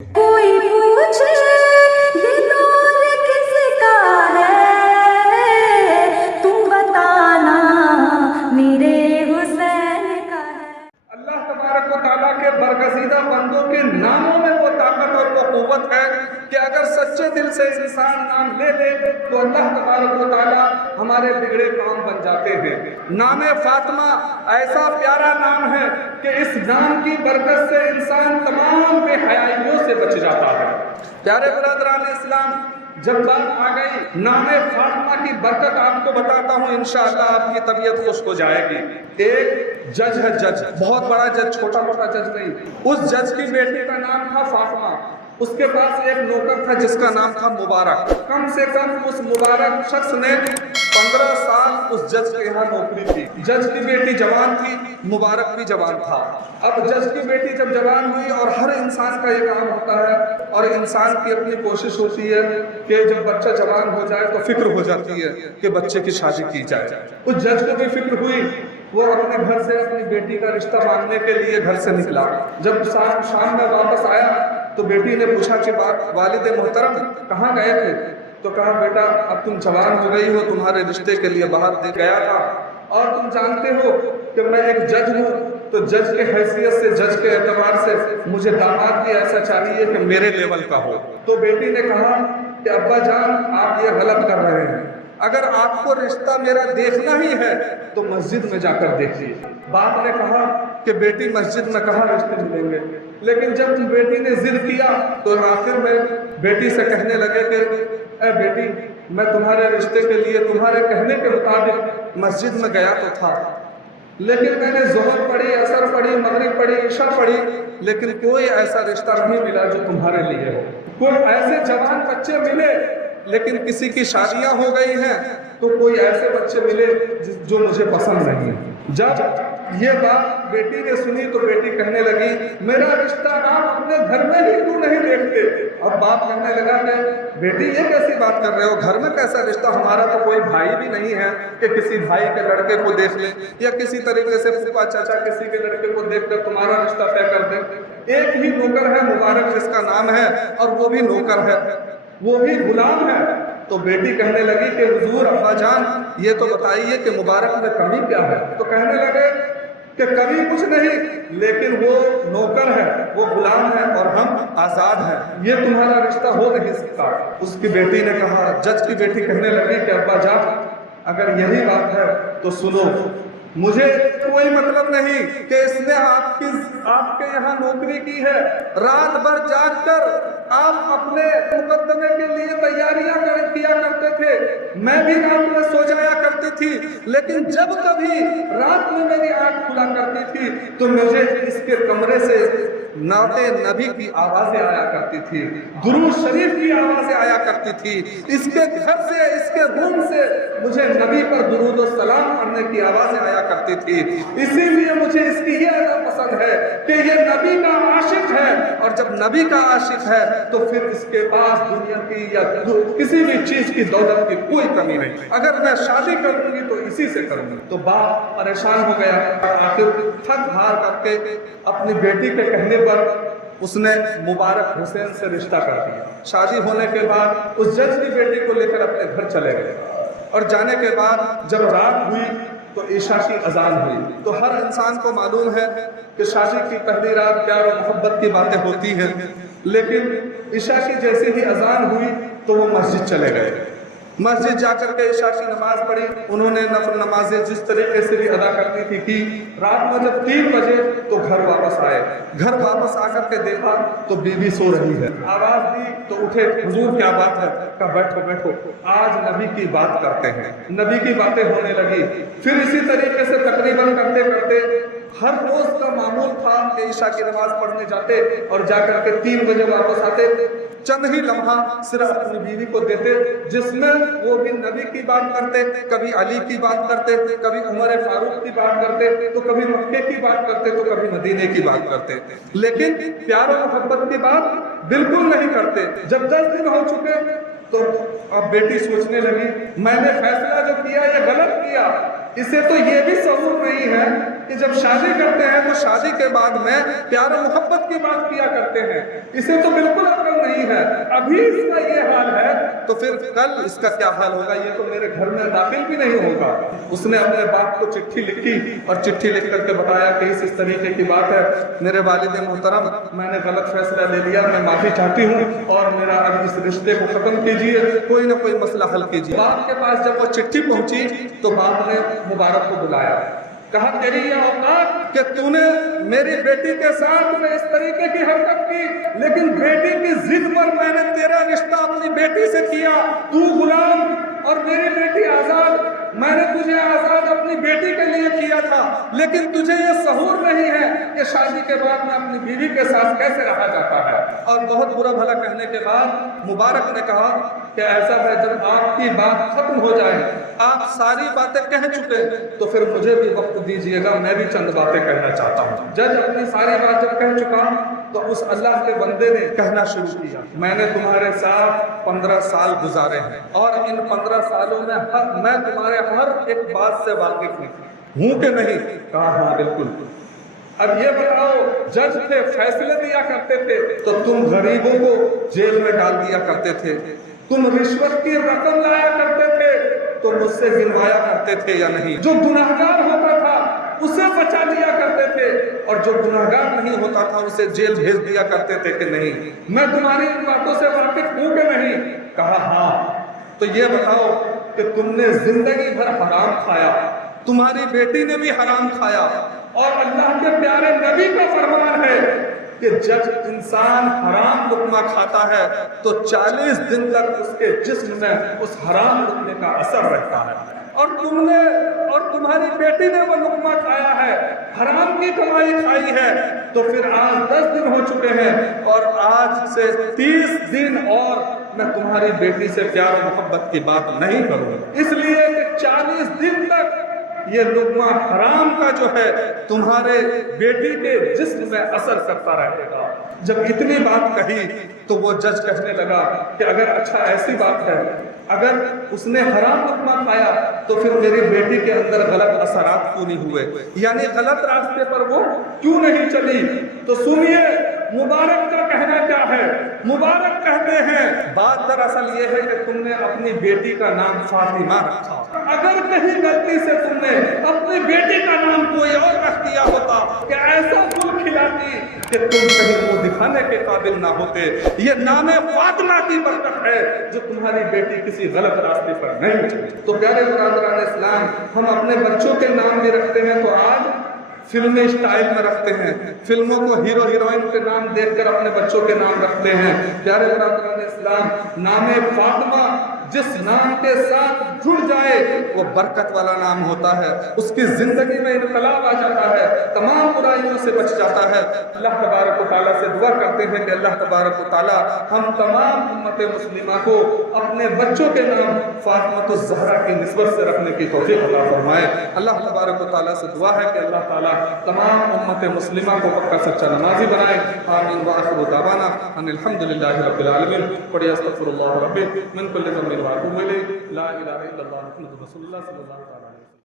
کوئی پوچھے یہ دور کس کا ہے، تم بتانا میرے حسین کا ہے۔ اللہ تبارک و تعالیٰ کے برگزیدہ بندوں کے ناموں میں وہ طاقت اور وہ قوت ہے کہ اگر سچے دل سے انسان نام لے لے تو اللہ تبارک و تعالیٰ ہمارے بگڑے کام بن جاتے ہیں۔ نام فاطمہ ایسا پیارا نام ہے کہ اس نام کی برکت سے انسان تمام بے حیائیوں سے بچ جاتا ہے۔ پیارے برادران اسلام، جب بات آ گئی نام فاطمہ کی برکت آپ کو بتاتا ہوں، انشاءاللہ آپ کی طبیعت خوش ہو جائے گی۔ ایک جج ہے، جج بہت بڑا جج، چھوٹا موٹا جج نہیں۔ اس جج کی بیٹی کا نام تھا فاطمہ۔ اس کے پاس ایک نوکر تھا جس کا نام تھا مبارک۔ کم سے کم اس مبارک شخص نے 15 سال اس جج کے یہاں نوکری کی۔ جج کی بیٹی جوان تھی، مبارک بھی جوان تھا۔ اب جج کی بیٹی جب جوان ہوئی، اور ہر انسان کا یہ کام ہوتا ہے اور انسان کی اپنی کوشش ہوتی ہے کہ جب بچہ جوان ہو جائے تو فکر ہو جاتی ہے کہ بچے کی شادی کی جائے۔ اس جج کو بھی فکر ہوئی، وہ اپنے گھر سے اپنی بیٹی کا رشتہ مانگنے کے لیے گھر سے نکلا۔ جب شام میں واپس آیا تو بیٹی نے پوچھا کہ والد محترم کہاں گئے تھے؟ تو کہا بیٹا اب تم جوان ہو گئی ہو، تمہارے رشتے کے لیے باہر دے گیا تھا، اور تم جانتے ہو کہ میں ایک جج ہوں، تو جج کے حیثیت سے، جج کے اعتبار سے مجھے داماد بھی ایسا چاہیے کہ میرے لیول کا ہو۔ تو بیٹی نے کہا کہ ابا جان آپ یہ غلط کر رہے ہیں، اگر آپ کو رشتہ میرا دیکھنا ہی ہے تو مسجد میں جا کر دیکھیے۔ باپ نے کہا کہ بیٹی مسجد میں کہاں رشتے ملیں گے، لیکن جب بیٹی نے ضد کیا تو آخر میں بیٹی سے کہنے لگے کہ اے بیٹی، میں تمہارے رشتے کے لیے تمہارے کہنے کے مطابق مسجد میں گیا تو تھا، لیکن میں نے ظہر پڑھی، عصر پڑھی، مغرب پڑھی، عشاء پڑھی، لیکن کوئی ایسا رشتہ نہیں ملا جو تمہارے لیے ہو۔ کوئی ایسے جوان بچے ملے لیکن کسی کی شادیاں ہو گئی ہیں، تو کوئی ایسے بچے ملے جو مجھے پسند نہیں ہیں۔ جب یہ بات بیٹی نے سنی تو بیٹی کہنے لگی میرا رشتہ آپ اپنے گھر میں ہی کیوں نہیں دیکھتے؟ اب باپ کہنے لگا کہ بیٹی یہ کیسی بات کر رہے ہو، گھر میں کیسا رشتہ، ہمارا تو کوئی بھائی بھی نہیں ہے کہ کسی بھائی کے لڑکے کو دیکھ لیں، یا کسی طریقے سے پھوپھا چاچا کسی کے لڑکے کو دیکھ کر تمہارا رشتہ طے کر دیں۔ ایک ہی نوکر ہے مبارک جس کا نام ہے، اور وہ بھی نوکر ہے، وہ بھی غلام ہے۔ تو بیٹی کہنے لگی کہ حضور ابا جان یہ تو بتائیے کہ مبارک میں کمی کیا ہے؟ تو کہنے لگے کہ کمی کچھ نہیں، لیکن وہ نوکر ہے، وہ غلام ہے، اور ہم آزاد ہیں، یہ تمہارا رشتہ ہو نہیں سکتا۔ اس کی بیٹی نے کہا، جج کی بیٹی کہنے لگی کہ ابا جان اگر یہی بات ہے تو سنو، مجھے کوئی مطلب نہیں کہ اس نے آپ کے یہاں نوکری کی ہے، رات بھر جاگ کر آپ اپنے مقدمے کے لیے تیاریاں کیا کرتے تھے، میں بھی رات میں سو جایا کرتی تھی، لیکن جب کبھی رات میں میری آنکھ کھلا کرتی تھی تو مجھے اس کے کمرے سے نعت نبی کی آوازیں آیا کرتی تھی، درود شریف کی آوازیں آیا کرتی تھی، اس کے گھر سے، اس کے روم سے مجھے نبی پر درود و سلام پڑھنے کی آوازیں آیا کرتی تھی۔ اسی لیے مجھے اس کی یہ ادا پسند ہے کہ یہ نبی کا عاشق ہے، اور جب نبی کا عاشق ہے تو پھر اس کے پاس دنیا کی یا کسی بھی چیز کی دولت کی کوئی کمی نہیں، اگر میں شادی کروں گی تو اسی سے کروں گی۔ تو باپ پریشان ہو گیا، آخر تھک ہار کر کے اپنی بیٹی کے کہنے پر اس نے مبارک حسین سے رشتہ کر دیا۔ شادی ہونے کے بعد اس جج کی بیٹی کو لے کر اپنے گھر چلے گئے، اور جانے کے بعد جب رات ہوئی تو عشاء کی اذان ہوئی۔ تو ہر انسان کو معلوم ہے کہ شادی کی پہلی رات پیار و محبت کی باتیں ہوتی ہیں، لیکن عشاء کی جیسے ہی اذان ہوئی تو وہ مسجد چلے گئے۔ مسجد جا کر کے عشاء کی نماز پڑھی، انہوں نے نفل نمازیں جس طریقے سے بھی ادا کرنی تھی کی۔ رات میں جب 3 بجے تو گھر واپس آئے، گھر واپس آ کر کے دیکھا تو بیوی سو رہی ہے، آواز دی تو اٹھے، حضور کیا بات ہے؟ کہا بیٹھو بیٹھو، آج نبی کی بات کرتے ہیں۔ نبی کی باتیں ہونے لگی، پھر اسی طریقے سے تقریباً کرتے کرتے ہر روز کا معمول تھا کہ عشاء کی نماز پڑھنے جاتے اور جا کر کے 3 بجے واپس آتے، چند ہی لمحہ صرف اپنی بیوی کو دیتے جس میں وہ بھی نبی کی بات کرتے، کبھی علی کی بات کرتے، کبھی عمر فاروق کی بات کرتے، تو کبھی مکے کی بات کرتے، تو کبھی مدینے کی بات کرتے، لیکن پیار و محبت کی بات بالکل نہیں کرتے۔ جب 10 دن ہو چکے تو اب بیٹی سوچنے لگی میں نے فیصلہ جو کیا یہ غلط کیا، اسے تو یہ بھی شعور نہیں ہے کہ جب شادی کرتے ہیں تو شادی کے بعد میں پیار و محبت کی بات کیا کرتے ہیں. اسے تو بالکل عقل نہیں ہے. ابھی اس کا یہ حال ہے تو پھر کل اس کا کیا حال ہوگا؟ یہ تو میرے گھر میں داخل بھی نہیں ہوگا. اس نے اپنے باپ کو چٹھی لکھی اور چٹھی لکھ کر کے بتایا کہ اس طریقے کی بات ہے. میرے والد محترم، میں نے غلط فیصلہ لے لیا، میں معافی چاہتی ہوں اور میرا اب اس رشتے کو ختم کیجیے، کوئی نہ کوئی مسئلہ حل کیجیے. باپ کے پاس جب وہ چٹھی پہنچی تو باپ نے مبارک کو بلایا. کہا تیری یہ اوقات کہ تو نے میری بیٹی کے ساتھ میں اس طریقے کی حرکت کی، لیکن بیٹی کی ضد پر میں نے تیرا رشتہ اپنی بیٹی سے کیا. تو غلام اور میری بیٹی آزاد. میں نے تجھے آزاد اپنی بیٹی کے لیے کیا تھا، لیکن تجھے یہ شعور نہیں ہے کہ شادی کے بعد میں اپنی بیوی کے ساتھ کیسے رہا جاتا ہے. اور بہت برا بھلا کہنے کے بعد مبارک نے کہا کہ ایسا ہے جب آپ کی بات ختم ہو جائے، آپ ساری باتیں کہہ چکے تو پھر مجھے بھی وقت دیجیے گا، میں بھی چند باتیں کہنا چاہتا ہوں. جج اپنی ساری بات جب کہہ چکا تو اس اللہ کے بندے نے کہنا شروع کیا، میں نے تمہارے ساتھ 15 سال گزارے ہیں اور ان 15 سالوں میں میں تمہارے ہر ایک بات سے واقف ہوں کہ نہیں؟ کہا ہاں بالکل. اب یہ بتاؤ، جج تھے، فیصلے دیا کرتے تھے تو تم غریبوں کو جیل میں ڈال دیا کرتے تھے، تم رشوت کی رقم لایا کرتے تھے تو مجھ سے گنوایا کرتے تھے یا نہیں؟ جو گناہگار ہوتا تھا اسے بچا لیا کرتے تھے اور جو گناہگار نہیں ہوتا تھا اسے جیل بھیج دیا کرتے تھے کہ نہیں؟ میں تمہاری ان باتوں سے واقف ہوں کہ نہیں؟ کہا ہاں. تو یہ بتاؤ کہ تم نے زندگی بھر حرام کھایا، تمہاری بیٹی نے بھی حرام کھایا، اور اللہ کے پیارے نبی کا فرمان ہے کہ جب انسان حرام لقمہ کھاتا ہے تو 40 دن تک اس کے جسم میں اس حرام لقمے کا اثر رہتا ہے. اور تم نے اور تمہاری بیٹی نے وہ لقمہ کھایا ہے، حرام کی کمائی کھائی ہے. تو پھر آج 10 دن ہو چکے ہیں اور آج سے 30 دن اور میں تمہاری بیٹی سے پیار و محبت کی بات نہیں کروں، اس لیے کہ 40 دن تک یہ لقمہ حرام کا جو ہے تمہارے بیٹی کے جسم میں اثر کرتا رہے گا. جب اتنی بات کہی تو وہ جج کہنے لگا کہ اگر اچھا ایسی بات ہے، اگر اس نے حرام لقمہ کھایا تو پھر میری بیٹی کے اندر غلط اثرات کیوں نہیں ہوئے، یعنی غلط راستے پر وہ کیوں نہیں چلی؟ تو سنیے مبارک کا کہنا کیا ہے. مبارک کہتے ہیں بات دراصل یہ ہے کہ تم نے اپنی بیٹی کا نام فاطمہ رکھا. اگر کہیں غلطی سے تم نے اپنی بیٹی کا نام کوئی اور رکھ دیا ہوتا کہ ایسا پھول کھلاتی کہ تم کہیں وہ دکھانے کے قابل نہ ہوتے. یہ نام فاطمہ کی برکت ہے جو تمہاری بیٹی کسی غلط راستے پر نہیں چلی. تو پیارے برادران اسلام، ہم اپنے بچوں کے نام بھی رکھتے ہیں تو آج فلمی اسٹائل میں رکھتے ہیں، فلموں کو ہیرو ہیروئن کے نام دیکھ کر اپنے بچوں کے نام رکھتے ہیں. پیارے برادران اسلام، نام فاطمہ جس نام کے ساتھ جڑ جائے وہ برکت والا نام ہوتا ہے، اس کی زندگی میں انقلاب آ جاتا ہے، تمام برائیوں سے بچ جاتا ہے. اللہ تبارک و تعالیٰ سے دعا کرتے ہیں کہ اللہ تبارک و تعالیٰ ہم تمام امت مسلمہ کو اپنے بچوں کے نام فاطمہ الزہرا کی نسبت سے رکھنے کی توفیق عطا فرمائے. اللہ تبارک و تعالیٰ سے دعا ہے کہ اللہ تعالیٰ تمام امت مسلمہ کو پکا سچا نمازی بنائے. آمین وآخر دعوانا ان الحمدللہ رب العالمین. پڑھیے استغفر اللہ ربی من کل ذنب واتوب الیہ. لا الہ الا اللہ محمد رسول اللہ صلی اللہ علیہ وسلم.